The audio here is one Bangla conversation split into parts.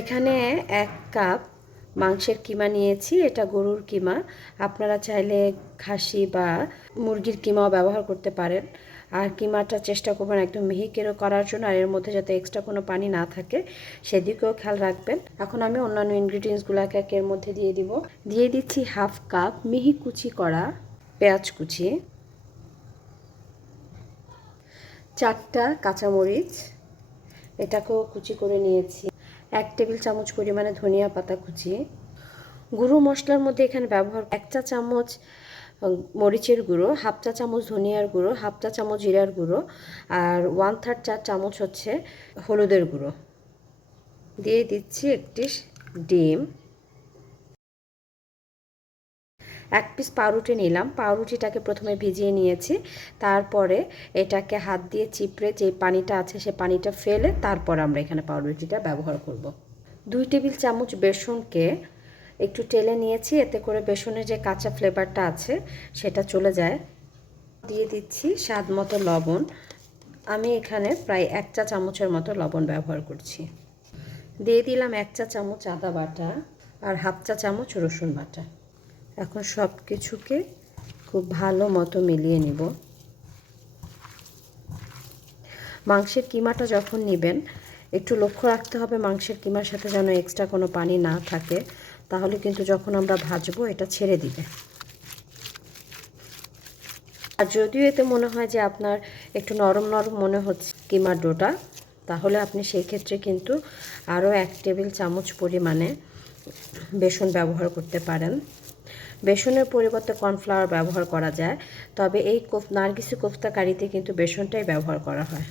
এখানে 1 কাপ মাংসের কিমা নিয়েছি। এটা গরুর কিমা। আপনারা চাইলে খাসি বা মুরগির কিমাও ব্যবহার করতে পারেন। আর কিমাটা চেষ্টা করবেন একদম মিহি করে করার জন্য, আর এর মধ্যে যাতে এক্সট্রা কোনো পানি না থাকে সেদিকেও খেয়াল রাখবেন। এখন আমি অন্যান্য ইনগ্রিডিয়েন্টসগুলো এর মধ্যে দিয়ে দিব। দিয়ে দিচ্ছি 1/2 কাপ মিহি কুচি করা পেঁয়াজ কুচি, 4টা কাঁচামরিচ, এটাকেও কুচি করে নিয়েছি। 1 টেবিল চামচ পরিমাণে ধনিয়া পাতা কুচি। গুঁড়ো মশলার মধ্যে এখানে ব্যবহার 1 চা চামচ মরিচের গুঁড়ো, 1/2 চা চামচ ধনিয়ার গুঁড়ো, 1/2 চা চামচ জিরার গুঁড়ো, আর 1/3 চা চামচ হচ্ছে হলুদের গুঁড়ো। দিয়ে দিচ্ছি একটি ডিম। 1 পিস পাউরুটি নিলাম। পাউরুটিটাকে প্রথমে ভিজিয়ে নিয়েছি, তারপরে এটাকে হাত দিয়ে চিপড়ে যে পানিটা আছে সে পানিটা ফেলে তারপর আমরা এখানে পাউরুটিটা ব্যবহার করব। 2 টেবিল চামচ বেসনকে একটু টেলে নিয়েছি, এতে করে বেসনের যে কাঁচা ফ্লেভারটা আছে সেটা চলে যায়। দিয়ে দিচ্ছি স্বাদ মতো লবণ। আমি এখানে প্রায় 1 চা চামচের মতো লবণ ব্যবহার করছি। দিয়ে দিলাম 1 চা চামচ আদা বাটা আর 1/2 চা চামচ রসুন বাটা। এখন সব কিছুকে খুব ভালো মতো মিলিয়ে নিব। মাংসের কিমাটা যখন নেবেন একটু লক্ষ্য রাখতে হবে মাংসের কিমার সাথে যেন এক্সট্রা কোনো পানি না থাকে, তাহলে কিন্তু যখন আমরা ভাজবো এটা ছেড়ে দিবে। আর যদিও এতে মনে হয় যে আপনার একটু নরম নরম মনে হচ্ছে কিমার ডোটা, তাহলে আপনি সেই ক্ষেত্রে কিন্তু আরও 1 টেবিল চামচ পরিমাণে বেসন ব্যবহার করতে পারেন। বেসনের পরিবর্তে কর্নফ্লাওয়ার ব্যবহার করা যায়, তবে এই নারগিসি কোফতা কারিতে কিন্তু বেসনটাই ব্যবহার করা হয়।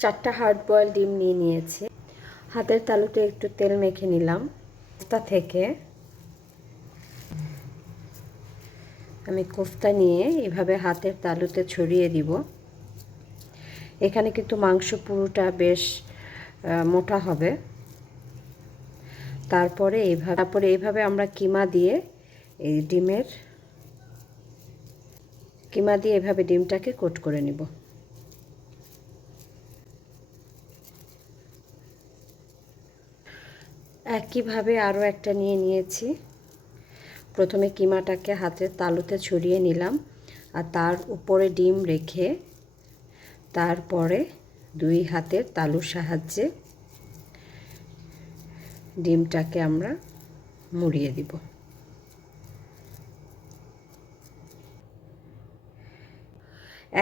4টা হার্ড বয়েল ডিম নিয়ে নিয়েছি। হাতের তালুতে একটু তেল মেখে নিলাম। কোফতা থেকে আমি কোফতা নিয়ে এভাবে হাতের তালুতে ছড়িয়ে দিব। এখানে কিন্তু মাংস পুরোটা বেশ মোটা হবে। তারপরে এইভাবে আমরা কিমা দিয়ে এভাবে ডিমটাকে কোট করে নিব। একইভাবে আরও একটা নিয়ে নিয়েছি। প্রথমে কিমাটাকে হাতের তালুতে ছড়িয়ে নিলাম, আর তার উপরে ডিম রেখে তারপরে 2 হাতের তালুর সাহায্যে ডিমটাকে আমরা মুড়িয়ে দিব।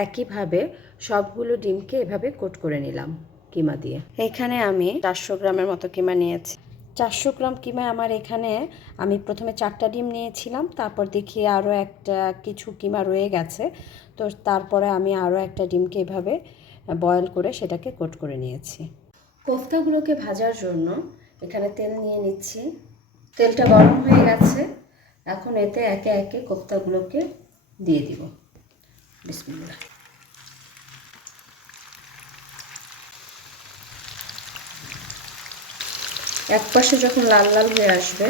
একইভাবে সবগুলো ডিমকে এভাবে কোট করে নিলাম কিমা দিয়ে। এখানে আমি 400 গ্রামের মতো কিমা নিয়েছি। 400 গ্রাম কিমা আমার এখানে আমি প্রথমে 4টা ডিম নিয়েছিলাম, তারপর দেখি আরও কিছু কিমা রয়ে গেছে, তো তারপরে আমি আরও একটা ডিমকে এভাবে বয়েল করে সেটাকে কোট করে নিয়েছি। কোফতাগুলোকে ভাজার জন্য এখানে তেল নিয়ে নিচ্ছি। তেলটা গরম হয়ে গেছে, এখন এতে একে একে কোফতাগুলোকে দিয়ে দিব। বিসমিল্লাহ। এক পাশে যখন লাল লাল হয়ে আসবে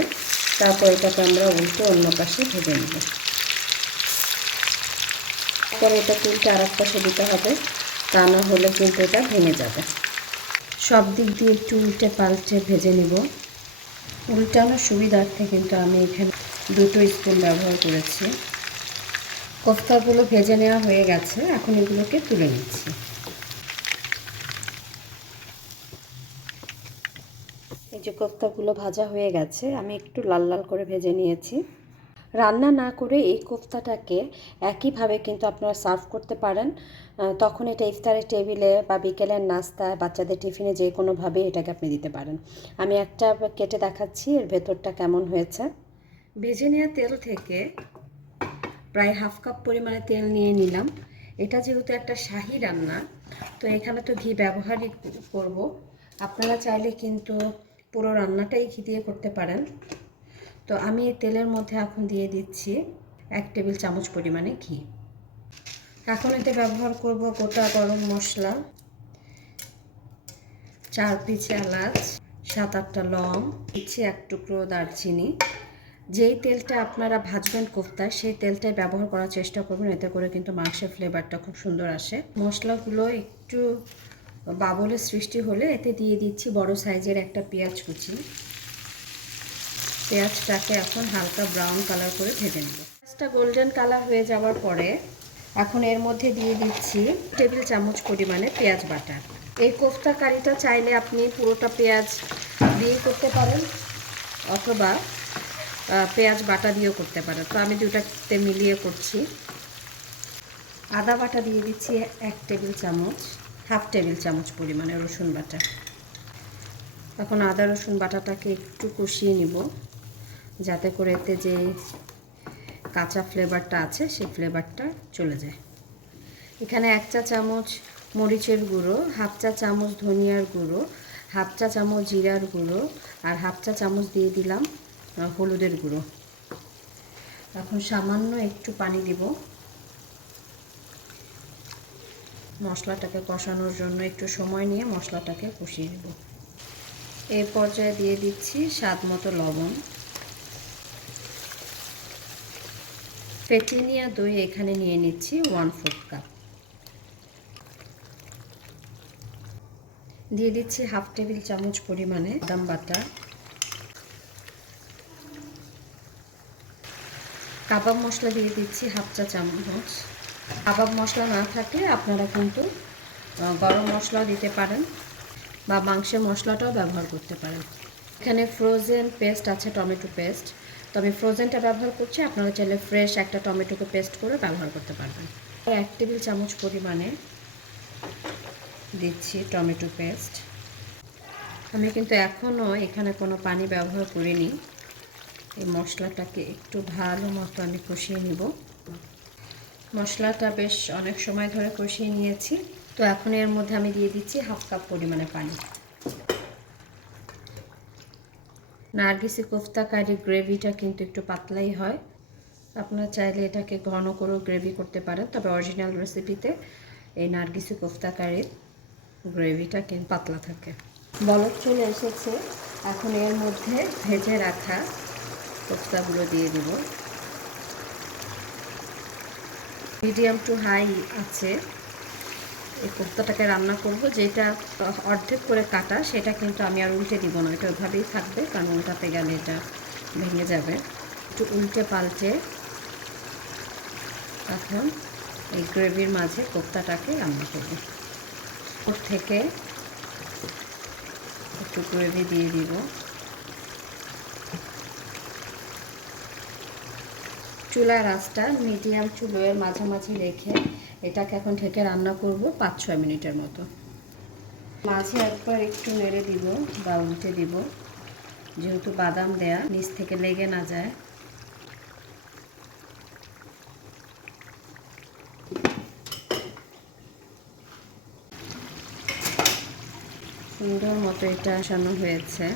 তারপর এটাকে আমরা উল্টে অন্য পাশে ভেজে নেব। তারপর এটাকে উল্টে আর এক পাশে দিতে হবে, তা না হলে কিন্তু এটা ভেঙে যাবে। সব দিক দিয়ে একটু উল্টে পাল্টে ভেজে নেব। উল্টানোর সুবিধার্থে কিন্তু আমি এখানে 2 স্পুন ব্যবহার করেছি। কোফতাগুলো ভেজে নেওয়া হয়ে গেছে, এখন এগুলোকে তুলে নিচ্ছি। এই যে কোফতাগুলো ভাজা হয়ে গেছে, আমি একটু লাল লাল করে ভেজে নিয়েছি। রান্না না করে এই কোফতাটাকে একইভাবে কিন্তু আপনারা সার্ভ করতে পারেন। তখন এটা ইফতারের টেবিলে বা বিকেলের নাস্তায় বাচ্চাদের টিফিনে যে কোনোভাবে এটাকে আপনি দিতে পারেন। আমি একটা কেটে দেখাচ্ছি এর ভেতরটা কেমন হয়েছে। ভেজে নেওয়া তেল থেকে প্রায় 1/2 কাপ পরিমাণে তেল নিয়ে নিলাম। এটা যেহেতু একটা শাহী রান্না, তো এখানে তো ঘি ব্যবহারই করব। আপনারা চাইলে কিন্তু পুরো রান্নাটাই ঘি দিয়ে করতে পারেন। তো আমি এই তেলের মধ্যে এখন দিয়ে দিচ্ছি 1 টেবিল চামচ পরিমাণে ঘি। এখন এতে ব্যবহার করব গোটা গরম মশলা, 4 পিস এলাচ, 7-8টা লং, দিচ্ছি 1 টুকরো দারচিনি। যেই তেলটা আপনারা ভাজবেন কোফতা সেই তেলটাই ব্যবহার করার চেষ্টা করবেন, এতে করে কিন্তু মাংসের ফ্লেভারটা খুব সুন্দর আসে। মশলাগুলো একটু বাবলের সৃষ্টি হলে এতে দিয়ে দিচ্ছি বড় সাইজের একটা পেঁয়াজ কুচি। পেঁয়াজটাকে এখন হালকা ব্রাউন কালার করে ভেজে নেব। পেঁয়াজটা গোল্ডেন কালার হয়ে যাওয়ার পরে এখন এর মধ্যে দিয়ে দিচ্ছি টেবিল চামচ পরিমাণে পেঁয়াজ বাটা। এই কোফতা কারিটা চাইলে আপনি পুরোটা পেঁয়াজ দিয়ে করতে পারেন অথবা পেঁয়াজ বাটা দিয়েও করতে পারেন, তো আমি দুটাতে মিলিয়ে করছি। আদা বাটা দিয়ে দিচ্ছি 1 টেবিল চামচ, হাফ টেবিল চামচ পরিমাণে রসুন বাটা। এখন আদা রসুন বাটাটাকে একটু কষিয়ে নিব যাতে করে এতে যে কাঁচা ফ্লেভারটা আছে সেই ফ্লেভারটা চলে যায়। এখানে 1 চা চামচ মরিচের গুঁড়ো, হাফ চা চামচ ধনিয়ার গুঁড়ো, হাফ চা চামচ জিরার গুঁড়ো আর হাফ চা চামচ দিয়ে দিলাম হলুদের গুঁড়ো। এখন সামান্য একটু পানি দিব মশলাটাকে কষানোর জন্য। একটু সময় নিয়ে মশলাটাকে কষিয়ে নেব। এই পর্যায়ে দিয়ে দিচ্ছি স্বাদ মতো লবণ। ফেটিয়ে নেওয়া দই এখানে নিয়ে নিচ্ছি 1/4 কাপ। দিয়ে দিচ্ছি হাফ টেবিল চামচ পরিমাণে বাদাম বাটা। কাবাব মশলা দিয়ে দিচ্ছি হাফ চা চামচ। কাবাব মশলা না থাকলে আপনারা কিন্তু গরম মশলাও দিতে পারেন বা মাংসের মশলাটাও ব্যবহার করতে পারেন। এখানে ফ্রোজেন পেস্ট আছে, টমেটো পেস্ট, তো আমি ফ্রোজেনটা ব্যবহার করছি। আপনারা চাইলে ফ্রেশ একটা টমেটোকে পেস্ট করে ব্যবহার করতে পারবেন। 1 টেবিল চামচ পরিমাণে দিচ্ছি টমেটো পেস্ট। আমি কিন্তু এখনও এখানে কোনো পানি ব্যবহার করিনি। এই মশলাটাকে একটু ভালো মতো আমি কষিয়ে নিব। মশলাটা বেশ অনেক সময় ধরে কষিয়ে নিয়েছি, তো এখন এর মধ্যে আমি দিয়ে দিচ্ছি হাফ কাপ পরিমাণে পানি। নার্গিসি কোফতা কারি গ্রেভিটা কিন্তু একটু পাতলাই হয়, আপনারা চাইলে এটাকে ঘন করেও গ্রেভি করতে পারেন, তবে অরিজিনাল রেসিপিতে এই নার্গিসি কোফতা কারির গ্রেভিটা কিন্তু পাতলা থাকে। বলক চলে এসেছে, এখন এর মধ্যে ভেজে রাখা কোফতাগুলো দিয়ে দিব। মিডিয়াম টু হাই আছে এই কোফতাটাকে রান্না করব। যেটা অর্ধেক করে কাটা সেটা কিন্তু আমি আর উল্টে দিব না, এটা ওইভাবেই থাকবে, কারণ উল্টাতে গেলে এটা ভেঙে যাবে। একটু উল্টে পাল্টে এখন এই গ্রেভির মাঝে কোফতাটাকে রান্না করব। ওর থেকে একটু গ্রেভি দিয়ে দিব। চুলার আঁচটা মিডিয়াম টু লোয়ের মাঝামাঝি রেখে এটাকে এখন ঢেকে রান্না করব 5-6 মিনিটের মতো। মাঝে একবার একটু নেড়ে দিব বা উল্টে দিব, যেহেতু বাদাম দেয়া নিচ থেকে লেগে না যায়। সুন্দর মতো এটা আসানো হয়েছে।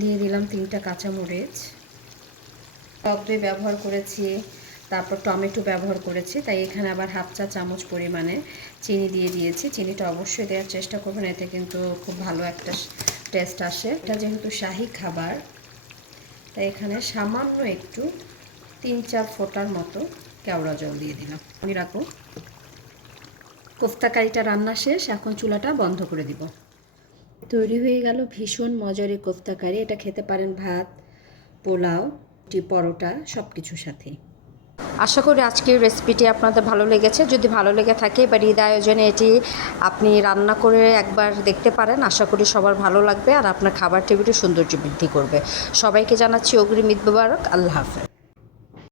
দিয়ে দিলাম 3টা কাঁচামরিচ। টক দই ব্যবহার করেছি, তারপর টমেটো ব্যবহার করেছি, তাই এখানে আবার হাফ চা চামচ পরিমাণে চিনি দিয়ে দিয়েছি। চিনিটা অবশ্যই দেওয়ার চেষ্টা করবেন, এতে কিন্তু খুব ভালো একটা টেস্ট আসে। এটা যেহেতু শাহি খাবার তাই এখানে সামান্য একটু 3-4 ফোঁটার মতো কেওড়া জল দিয়ে দিলাম। আমি রাখো কোফতা কারিটা রান্না শেষ, এখন চুলাটা বন্ধ করে দিব। তৈরি হয়ে গেল ভীষণ মজার এই কোফতা কারি। এটা খেতে পারেন ভাত, পোলাও, পরোটা সব কিছুর সাথেই। আশা করি আজকের রেসিপিটি আপনাদের ভালো লেগেছে। যদি ভালো লেগে থাকে এবার ঈদ আয়োজনে এটি আপনি রান্না করে একবার দেখতে পারেন। আশা করি সবার ভালো লাগবে আর আপনার খাবার টেবিলে সৌন্দর্য বৃদ্ধি করবে। সবাইকে জানাচ্ছি অগ্রিম ঈদ মোবারক। আল্লাহ হাফেজ।